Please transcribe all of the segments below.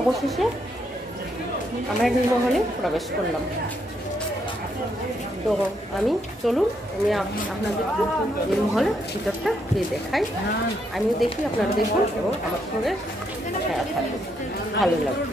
অবশেষে আমরা নীলমহলে প্রবেশ করলাম। তো আমি চলুন আমি আপনাদের নীলমহলের ভিতরটা দিয়ে দেখাই, আমিও দেখি আপনারা দেখুন এবং আমার সঙ্গে ভালো লাগবে।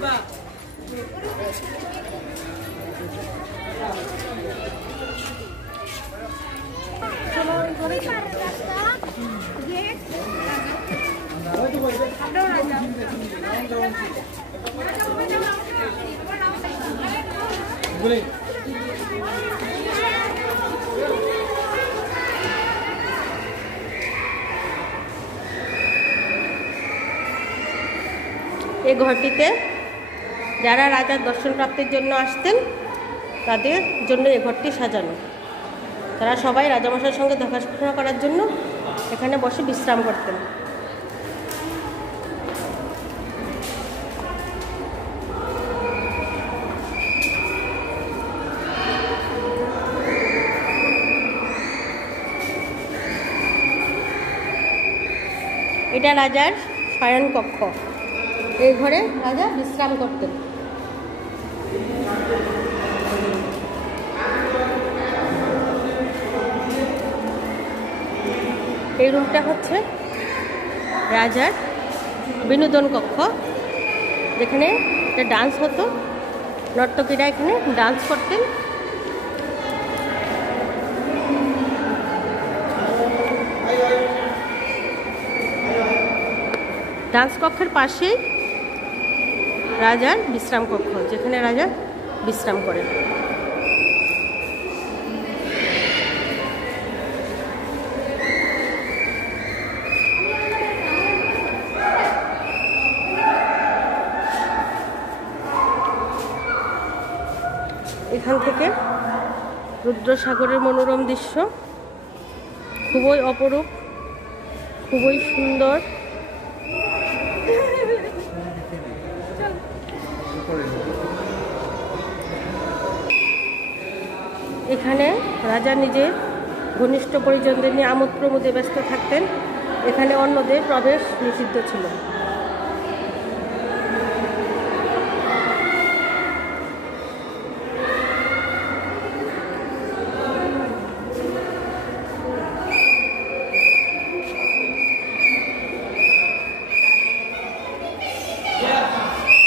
এই ঘরটিতে যারা রাজার দর্শন প্রাপ্তির জন্য আসতেন তাদের জন্য এই ঘরটি সাজানো। তারা সবাই রাজামশাইয়ের সঙ্গে দেখাশোনা করার জন্য এখানে বসে বিশ্রাম করতেন। এটা রাজার শয়ন কক্ষ, এই ঘরে রাজা বিশ্রাম করতেন। এই রুমটা হচ্ছে রাজার বিনোদন কক্ষ, যেখানে একটা ডান্স হতো, নর্তকীরা এখানে ডান্স করতেন। ডান্স কক্ষের পাশেই রাজার বিশ্রাম কক্ষ, যেখানে রাজা বিশ্রাম করেন। এখান থেকে রুদ্রসাগরের মনোরম দৃশ্য খুবই অপরূপ, খুবই সুন্দর। এখানে রাজা নিজের ঘনিষ্ঠ পরিজনদের নিয়ে আমোদ প্রমোদে ব্যস্ত থাকতেন। এখানে অন্যদের প্রবেশ নিষিদ্ধ ছিল।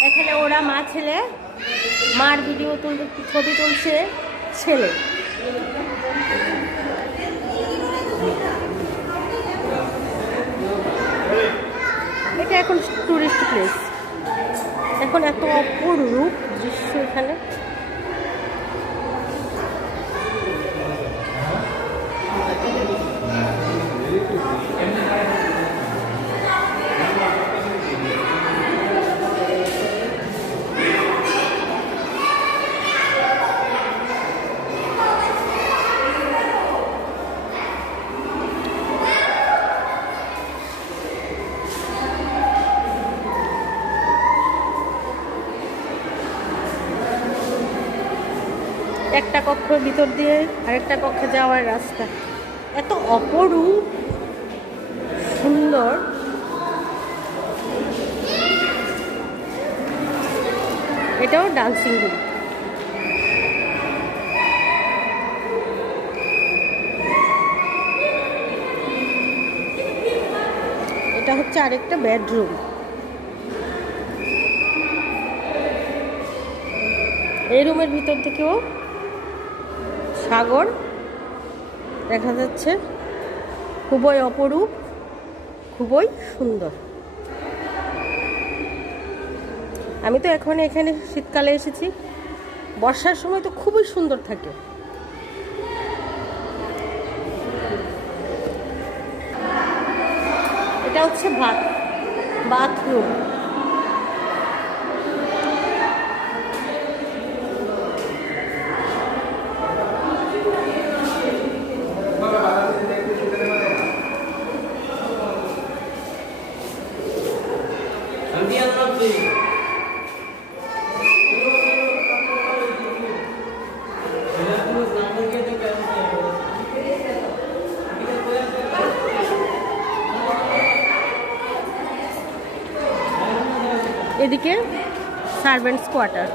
এখানে ওরা মা ছেলে, মার ভিডিও ছবি তুলছে ছেলে। এটা এখন টুরিস্ট প্লেস, এখন এত অপরূপ দৃশ্য এখানে। একটা কক্ষের ভিতর দিয়ে আরেকটা কক্ষে যাওয়ার রাস্তা এত অপরূপ সুন্দর। এটাও ডান্সিং রুম। এটা হচ্ছে আরেকটা বেডরুম। এই রুমের ভিতর থেকেও সাগর দেখা যাচ্ছে, খুবই অপরূপ, খুবই সুন্দর। আমি তো এখন এখানে শীতকালে এসেছি, বর্ষার সময় তো খুবই সুন্দর থাকে। এটা হচ্ছে বাথরুম। এদিকে সার্ভেন্টস কোয়ার্টার,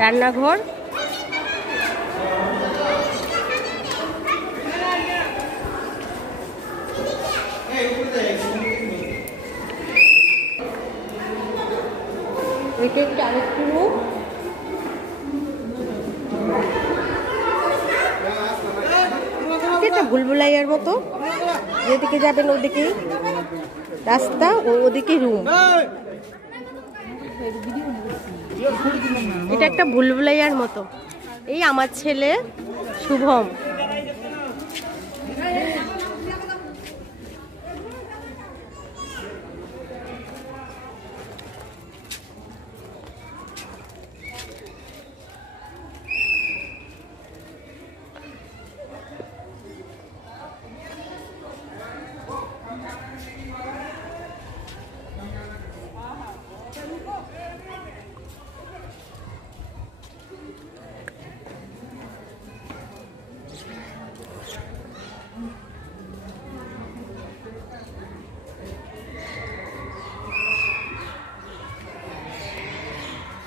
রান্নাঘর, এটা একটা আরেকটি রুম। এটা ভুলভুলাইয়ার মতো, যেদিকে যাবেন ওদিকে রাস্তা, ওদিকে রুম। এটা একটা ভুলভুলাইয়ার মতো। এই আমার ছেলে শুভম,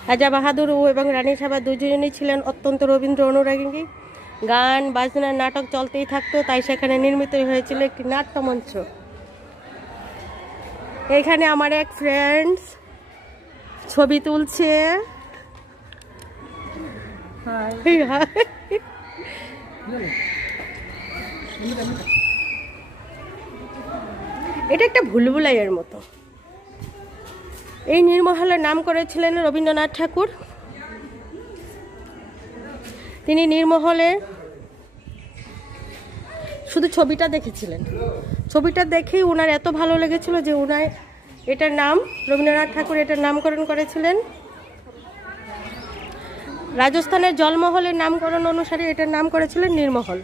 রাজা বাহাদুর ও এবং রানী সাবা দুজনেই ছিলেন অত্যন্ত রবীন্দ্র অনুরাগী। গান বাজনা নাটক চলতেই থাকতো, তাই সেখানে নির্মিত হয়েছিল একটি নাট্যমঞ্চ। এখানে আমার এক ফ্রেন্ডস ছবি তুলছে। এটা একটা ভুলভুলাইয়ের মতো। এই নীরমহলের নাম করেছিলেন রবীন্দ্রনাথ ঠাকুর। তিনি নীরমহলে শুধু ছবিটা দেখেছিলেন, ছবিটা দেখেই ওনার এত ভালো লেগেছিল যে ওনার এটার নাম, রবীন্দ্রনাথ ঠাকুর এটার নামকরণ করেছিলেন। রাজস্থানের জলমহলের নামকরণ অনুসারে এটার নাম করেছিলেন নীরমহল।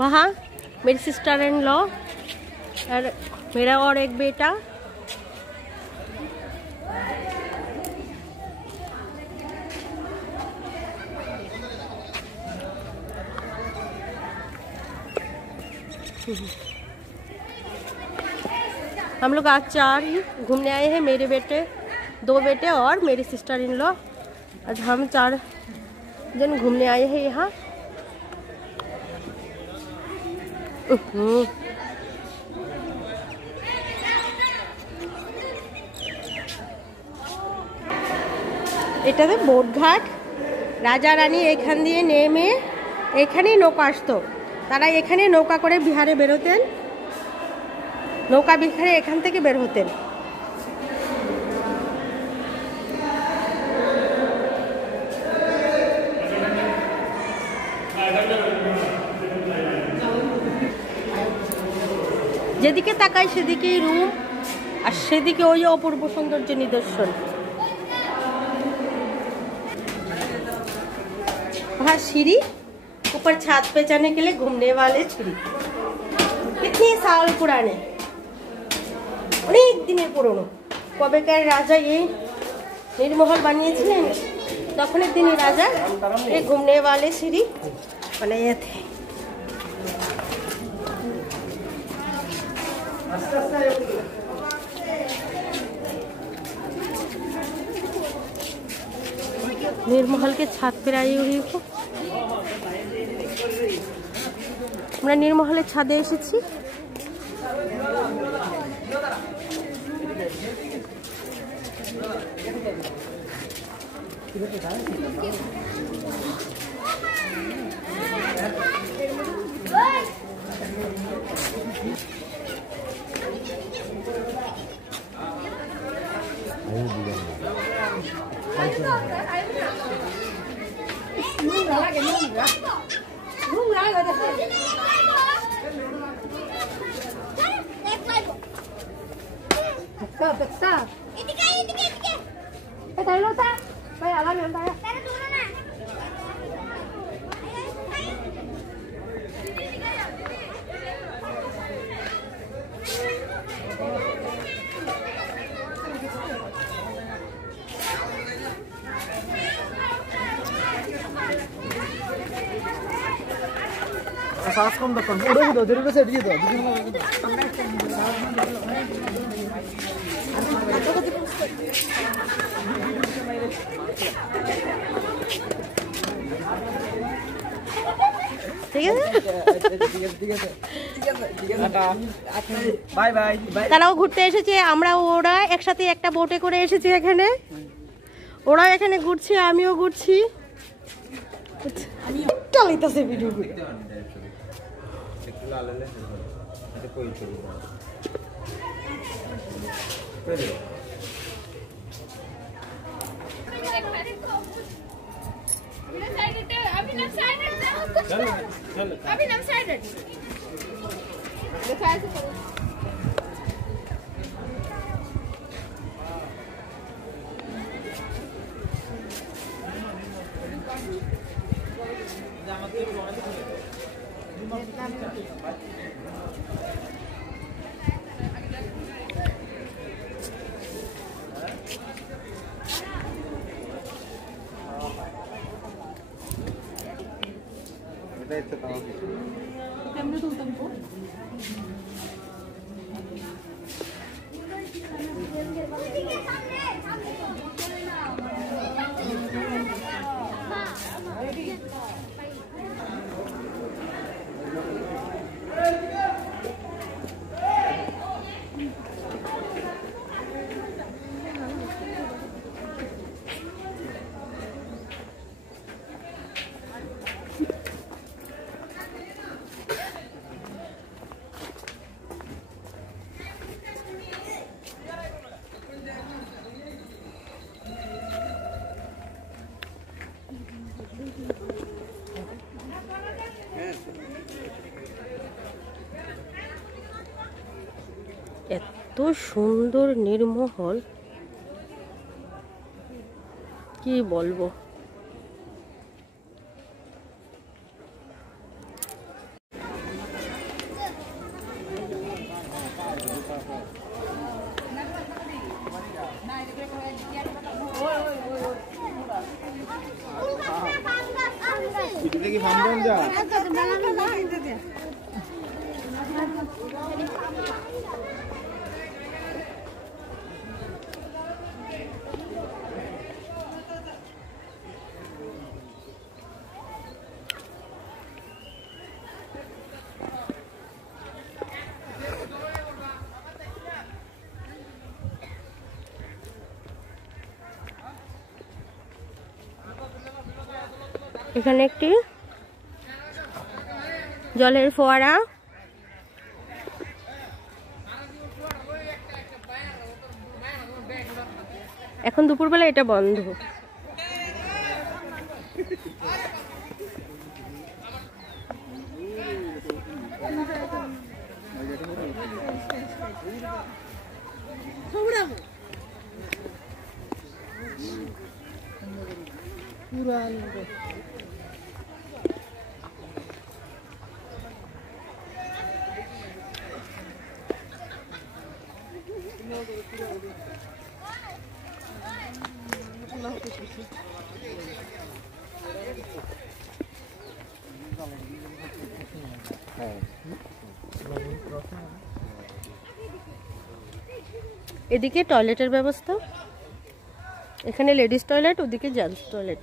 वहाँ मेरी सिस्टर इन लॉ और मेरा और एक बेटा। हम लोग आज 4 ही घूमने आए हैं, मेरे बेटे, 2 बेटे और मेरी सिस्टर इन लॉ। आज हम 4 जन घूमने आए हैं यहाँ। এটাতে বোটঘাট। রাজা রানী এখান দিয়ে নেমে এখানেই নৌকা আসতো, তারা এখানে নৌকা করে বিহারে বেরোতেন, নৌকা বিহারে এখান থেকে বের হতেন। যেদিকে তাকাই সেদিকেই রুম, আর সেদিকে ওই অপূর্ব সৌন্দর্য নিদর্শন। वहाँ सीढ़ी, ऊपर छत पे जाने के लिए घूमने वाले सीढ़ी। कितने साल पुराने, অনেক দিনের পুরনো। কবেকার রাজা এই নীরমহল বানিয়েছিলেন, তখনের দিনে রাজা এই ঘুমনে वाले सीढ़ी बनाए थे। নীরমহল के छत पर आई हुई हूँ। আমরা নীরমহলের ছাদে এসেছি। শ্বাস কম দরকার ওরে তো ধরে বসে দিয়ে দাও বাই বাই। তারাও ঘুরতে এসেছে, আমরা ওরা একসাথে একটা বোটে করে এসেছি এখানে, ওরাও এখানে ঘুরছে, আমিও ঘুরছি। চালাইতেছে ভিডিও এত সুন্দর নির্মহল, কি বলবো। এখানে একটি জলের ফোয়ারা, এখন দুপুরবেলা এটা বন্ধ। এদিকে টয়লেটের ব্যবস্থা, এখানে লেডিস টয়লেট, ওদিকে জেন্টস টয়লেট।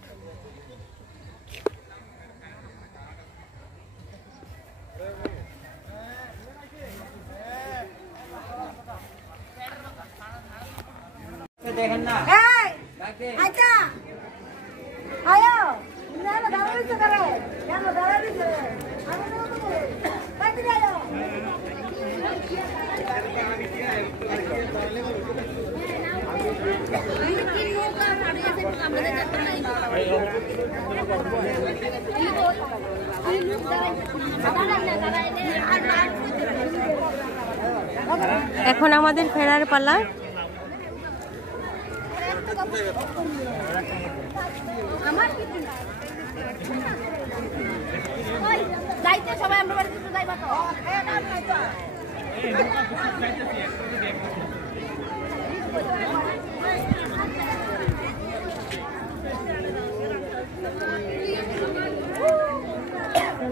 দেখেন না আচ্ছা আয়ো না দাঁড়াই তো করে জানো দাঁড়াই তো আমি না তো কাটি যাও এখন আমাদের ফেরার পালা। আমার যাইতে সবাই আমরা বাড়িতে যাইবা তো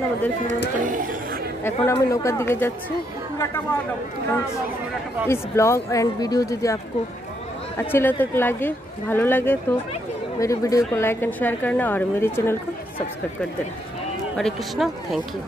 আমাদের ফেরার পালা। এখন আমি नौका दिखे যাচ্ছি। इस ब्लॉग एंड वीडियो यदि आपको अच्छे लगे भालो लगे तो मेरी वीडियो को लाइक एंड शेयर करना और मेरे चैनल को सब्सक्राइब कर देना। हरे कृष्णा, थैंक यू।